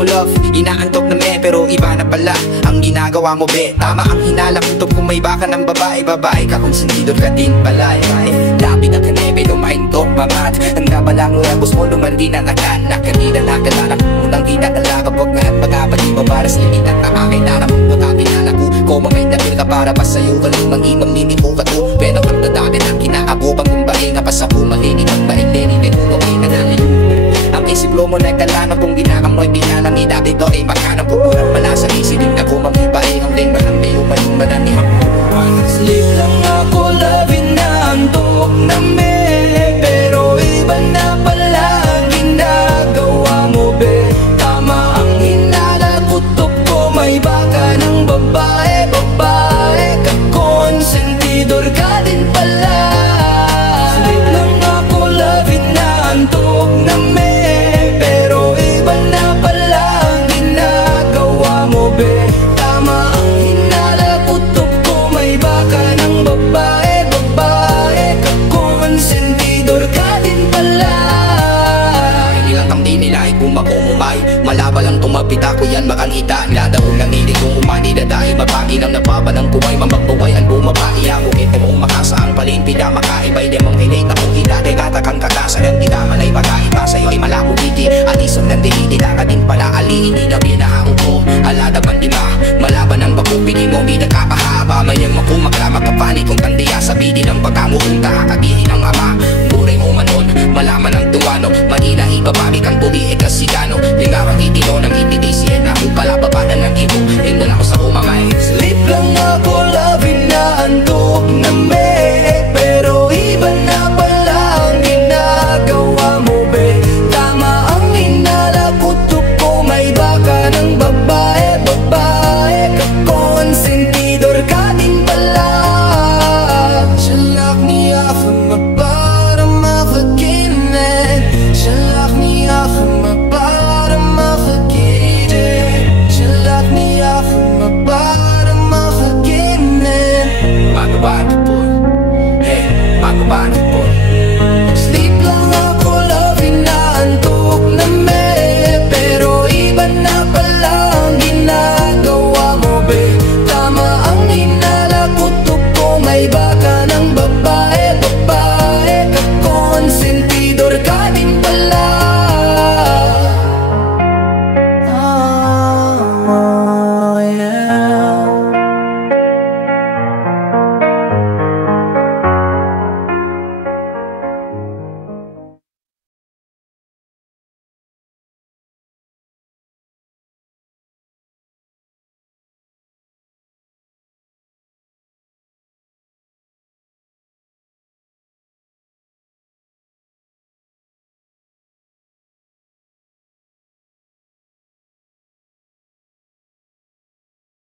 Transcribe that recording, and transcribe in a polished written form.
ko love, inaantok na me pero iba na pala ang ginagawa mo be. Tama ang hinala ko kung may baka ng babae, babae ka kung sentidor ka din pala. Labi na kanebe, lumahintok mamat. Handa ba lang labos mo lumandi na nakanak. Kanina nakalala ko unang ginakala kapag nga't magabali mo para sa limit at nakakay na mo tatinala ko. Kung may napil ka para pa sa'yo walang mangimang niniko ka to. Pero ang dadagin ang kinakabupang kung bae nga pa sa pumahinig ang bailini okay na namin. Ang isip mo na kalana kung ginakamoy pinalami dati to ay baka nang pupulang mala sa isiling na kumagibae ang lingba ng may umaling manani. Sleep lang ako, loving na antok na me, pero iba na pala ang ginagawa mo be. Tama ang hinala, kutok ko may baka ng babae, babae ka konsentidor ka din pala. Sleep lang ako, loving na antok na me, pero iba na pala ang ginagawa mo be. Tama ang hinala, kutok ko may baka ng babae, babae ka konsentidor ka din pala. Nilatang di nila ay kumakumumay, malaba lang tumapita ko yan makangita. Nadaong ng hindi kong umani na dahil mapagi ng nababa ng kuway. Mamagbuway ang bumabai ako ito mong makasa ang palimpida. Makaibay di mong hinay na kung hinate katakang katasa ng tinamalay pagkaita sa'yo ay malakubiti. At isang nandihiti na ka din pala ali. Hindi na binahako ko alada bandima. Malaban ang pagpupili mo di nagkakahaba. Mayang makumakla makapani kung tandiya sa bidi ng pagkamuhong kakakabihin ng ama. Buray mo manon malaman ang tuwano. Manila ibababi kang bubi e kasigano. Lingarang itino ng ititisi na kung pala babada ng ibo. Hindi na ako sa umang